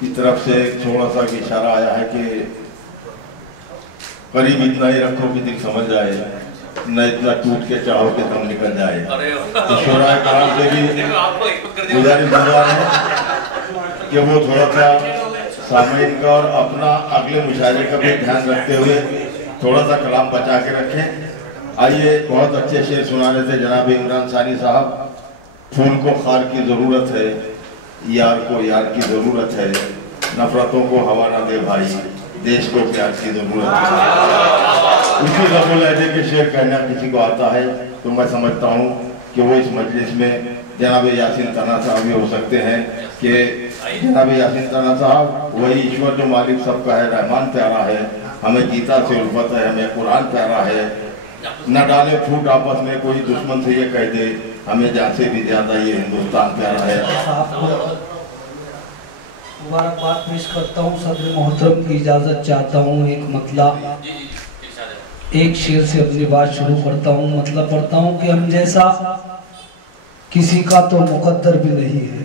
की तरफ से थोड़ा सा इशारा आया है कि करीब इतना ही रखो कि दिल समझ जाए, न इतना टूट के चाहो कि दम निकल जाए। तो शोराए कराम से भी गुजारिश है कि वो थोड़ा सा सामईन का और अपना अगले मुशायरे का भी ध्यान रखते हुए थोड़ा सा कलाम बचा के रखें। आइए, बहुत अच्छे शेर सुना रहे थे जनाब इमरान सानी साहब। फूल को खार की ज़रूरत है, यार को यार की ज़रूरत है, नफरतों को हवा ना दे भाई, देश को प्यार की ज़रूरत है। उसी लफ्ज़ लहजे के शेर कहना किसी को आता है तो मैं समझता हूँ कि वो इस मजलिस में जनाब यासीन तना साहब भी हो सकते हैं कि जनाब यासीन तना साहब वही ईश्वर जो मालिक सबका है, रहमान प्यारा है, हमें गीता से उल्फत है, हमें कुरान प्यारा है। न डाले फूट आपस में, कोई दुश्मन से ये कह दे हमें जहाँ से भी ज्यादा ये हिंदुस्तान प्यारा है। मुबारकबाद पेश करता हूँ, सदर मोहतरम की इजाज़त चाहता हूँ। एक मतलब एक शेर से अपनी बात शुरू करता हूँ। मतलब पढ़ता हूँ कि हम जैसा किसी का तो मुकद्दर भी नहीं है,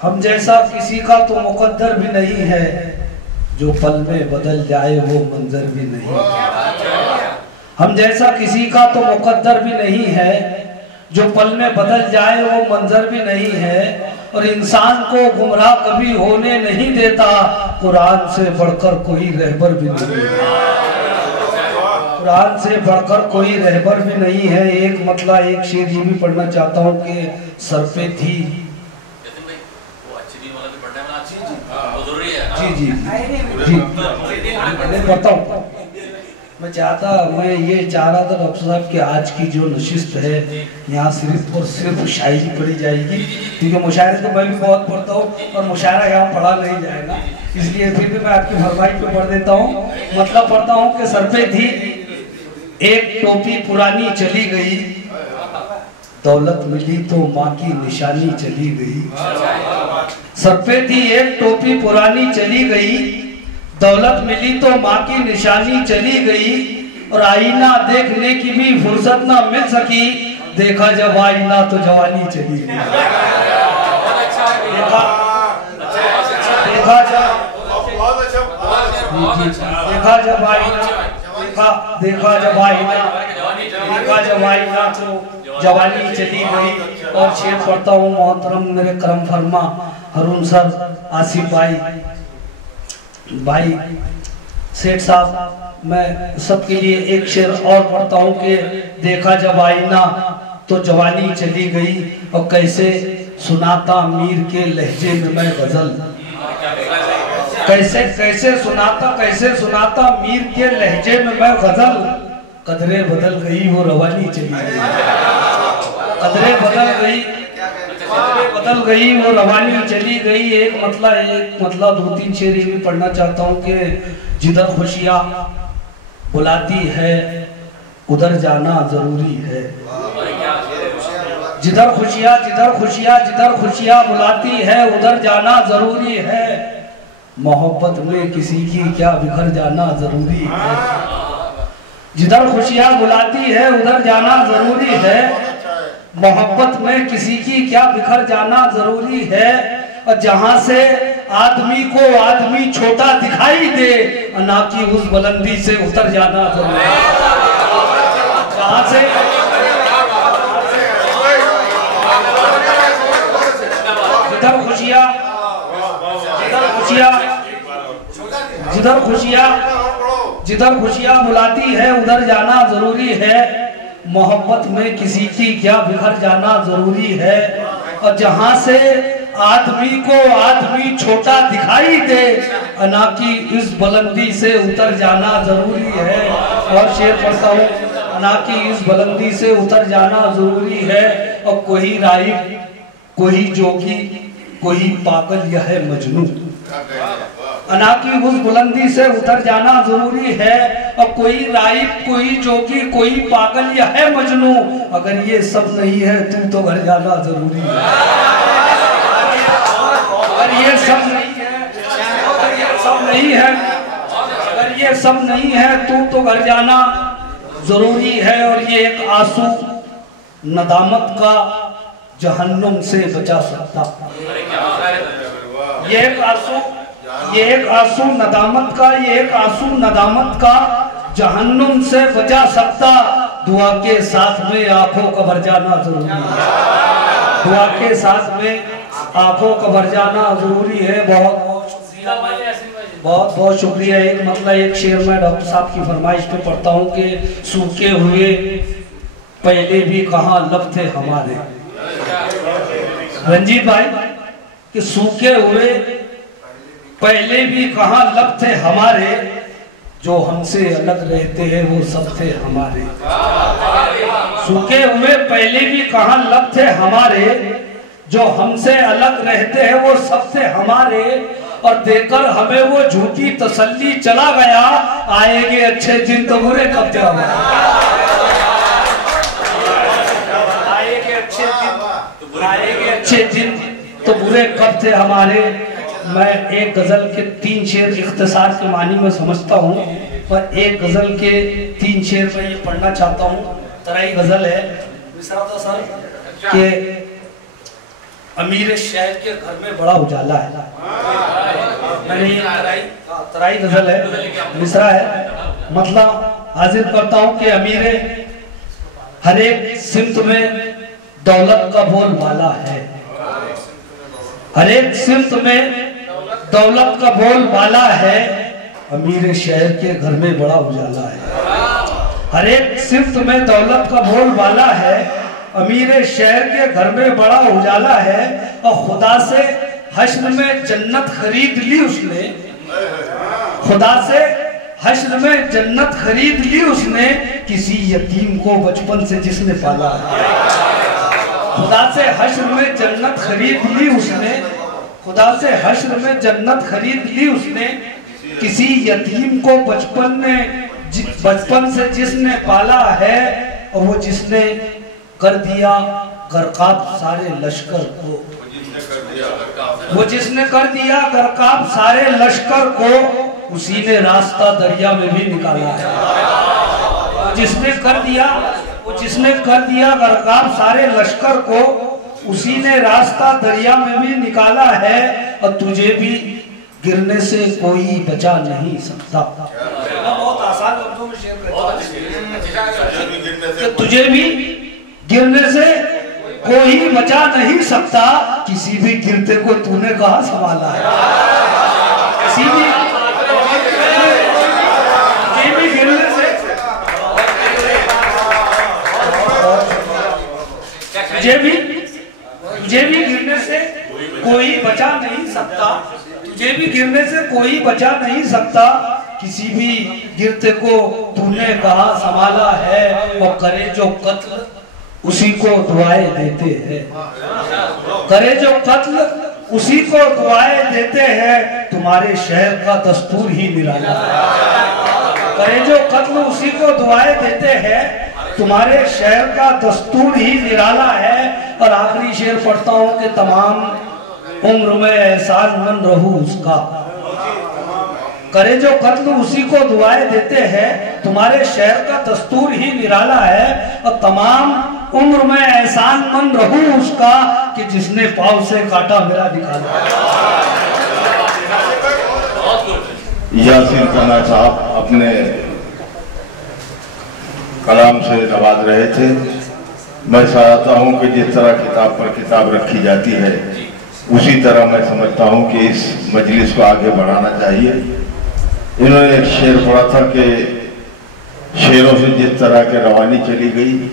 हम जैसा किसी का तो मुकद्दर भी नहीं है, जो पल में बदल जाए वो मंजर भी नहीं। हम जैसा किसी का तो मुकद्दर भी नहीं है, जो पल में बदल जाए वो मंजर भी नहीं है, और इंसान को गुमराह कभी होने नहीं देता, कुरान से बढ़कर कोई रहबर भी नहीं है, कुरान से बढ़कर कोई रहबर भी नहीं है। एक मतलब एक शेर ये भी पढ़ना चाहता हूँ कि सर पे थी जी बताऊँ। मैं ये चाह रहा था डॉक्टर साहब कि आज की जो नशिस्त है यहाँ सिर्फ और सिर्फ शायरी पढ़ी जाएगी, क्योंकि मुशायरे तो मैं भी बहुत पढ़ता हूँ और मुशायरा यहाँ पढ़ा नहीं जाएगा, इसलिए फिर भी मैं आपकी फरमाइश पे पढ़ देता हूँ। मतलब पढ़ता हूँ कि सर पे थी एक टोपी पुरानी चली गई, दौलत मिली तो माँ की निशानी चली गई। सर पे थी एक टोपी पुरानी चली गई, दौलत मिली तो माँ की निशानी चली गई, और आईना देखने की भी फुर्सत ना मिल सकी, देखा जब आईना तो जवानी चली गई। देखा जब आईना तो जवानी चली गई। और शेर पढ़ता हूँ मोहतरम मेरे करम फरमा हरून सर, आसिफ भाई सेठ साहब, मैं सबके लिए एक शेर और पढ़ता हूँ कि देखा जब आईना तो जवानी चली गई, और कैसे सुनाता मीर के लहजे में मैं गजल, कैसे सुनाता मीर के लहजे में मैं गजल, कदरे बदल गई वो रवानी चली गई, कदरे बदल गई वो रवानी चली गई। एक मतलब दो तीन शेर भी पढ़ना चाहता हूँ कि जिधर खुशियाँ बुलाती है उधर जाना जरूरी है, जिधर खुशियाँ बुलाती है उधर जाना जरूरी है, मोहब्बत में किसी की क्या बिखर जाना जरूरी है, जिधर खुशियाँ बुलाती है उधर जाना जरूरी है, मोहब्बत में किसी की क्या बिखर जाना जरूरी है, और जहां से आदमी को आदमी छोटा दिखाई दे, ना कि उस बुलंदी से उतर जाना जरूरी है। जहां से जिधर खुशियाँ बुलाती है उधर जाना जरूरी है, मोहब्बत में किसी की क्या बिखर जाना जरूरी है, और जहां से आदमी को आदमी छोटा दिखाई दे, ना कि इस बुलंदी से उतर जाना जरूरी है। और शेर पढ़ता हूँ, ना कि इस बुलंदी से उतर जाना जरूरी है, और कोई राइब कोई जोगी कोई पागल यह है मजनू, ना कि उस बुलंदी से उतर जाना जरूरी है, और कोई राइब कोई जोगी कोई पागल या है मजनू, अगर ये सब नहीं है तू तो घर जाना जरूरी है, अगर ये सब नहीं है तू तो घर जाना जरूरी है। और ये एक आंसू नदामत का जहन्नुम से बचा सकता। ये एक आंसू नदामत का, ये एक आंसू नदामत का जहन्नुम से बचा सकता। दुआ के साथ में आंखों का भर जाना जरूरी है, दुआ के साथ में आंखों का भर जाना जरूरी है। बहुत बहुत शुक्रिया। एक मतलब एक शेर में डॉक्टर साहब की फरमाइश पे पढ़ता हूँ कि सूखे हुए पहले भी कहाँ लब थे हमारे। रंजीत भाई कि सूखे हुए पहले भी कहाँ लब थे हमारे, जो हमसे अलग रहते हैं वो सब थे हमारे। सूखे हुए पहले भी कहाँ लब थे हमारे, जो हमसे अलग रहते हैं वो सब थे हमारे। और देकर हमें वो झूठी तसल्ली चला गया, आएंगे अच्छे दिन तो बुरे कब थे हमारे। आएंगे अच्छे दिन तो बुरे कब थे हमारे। मैं एक गजल के 3 शेर इख्तिसार के मानी में समझता हूँ, पर एक गजल के 3 शेर में ये पढ़ना चाहता हूँ। तराई गजल है, मिसरा तो सर कि अमीर शहर के घर में बड़ा उजाला है। मैंने ये तराई गजल है, मिसरा है, मतलब हाजिर करता हूँ कि अमीर हर एक सिमत में दौलत का बोलबाला है, हर एक सिमत में दौलत का बोलबाला है। अमीर शहर के घर में बड़ा उजाला है, हर एक सिमत में दौलत का बोलबाला है। अमीर शहर के घर में बड़ा उजाला है। और खुदा से हश्र में जन्नत खरीद ली उसने, खुदा से हश्र में जन्नत खरीद ली उसने, किसी यतीम को बचपन से जिसने पाला है। खुदा से हश्र में जन्नत खरीद ली उसने, खुदा से हश्र में जन्नत खरीद ली उसने, किसी यतीम को बचपन से जिसने पाला है। और वो जिसने कर दिया गरकाब सारे लश्कर को, वो जिसने कर दिया गरकाब सारे लश्कर को, उसी ने रास्ता दरिया में भी निकाला है। जिसने कर दिया गरकाब सारे लश्कर को, उसी ने रास्ता दरिया में भी निकाला है। और तुझे भी गिरने से कोई बचा नहीं सकता। बहुत आसान लफ्जों में शेर कहता है, तुझे भी गिरने से कोई बचा नहीं सकता, किसी भी गिरते को तूने कहा संभाला है। किसी भी गिरने से तुझे भी गिरने से कोई बचा नहीं सकता, तुझे भी गिरने से कोई बचा नहीं सकता, किसी भी गिरते को तूने कहा संभाला है। और करे जो कत्ल उसी को दुआएं देते हैं, करे जो कत्ल उसी को दुआएं देते हैं। तुम्हारे शहर का दस्तूर ही निराला है, करे जो कत्ल उसी को दुआएं देते हैं। तुम्हारे शहर का दस्तूर ही निराला है। और आखिरी शेर पढ़ता हूँ कि तमाम उम्र में एहसान मंद रहूं उसका, करे जो कत्ल उसी को दुआएं देते हैं। तुम्हारे शहर का दस्तूर ही निराला है। और तमाम उम्र में एहसान मंद रहूं उसका, कि जिसने पाँव से काटा मेरा निकाला। यासीन खाना साहब अपने कलाम से नवाज रहे थे। मैं चाहता हूं कि जिस तरह किताब पर किताब रखी जाती है, उसी तरह मैं समझता हूं कि इस मजलिस को आगे बढ़ाना चाहिए। इन्होंने एक शेर पढ़ा था कि शेरों से जिस तरह के रवानी चली गई,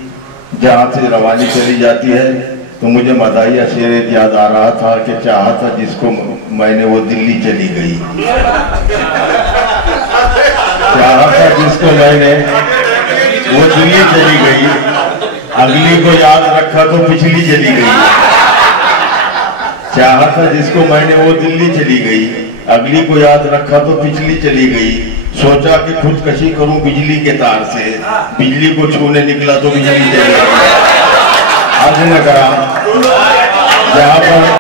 जहाँ से रवानी चली जाती है, तो मुझे मदाहिया शेर याद आ रहा था कि चाहा था जिसको मैंने वो दिल्ली चली गई, चाहा था जिसको मैंने वो दिल्ली चली गई, अगली को याद रखा तो पिछली चली गई। चाहा था जिसको मैंने वो दिल्ली चली गई, अगली को याद रखा तो पिछली चली गई। सोचा कि खुदकशी करूं बिजली के तार से, बिजली को छूने निकला तो बिजली चली गई। आज न करा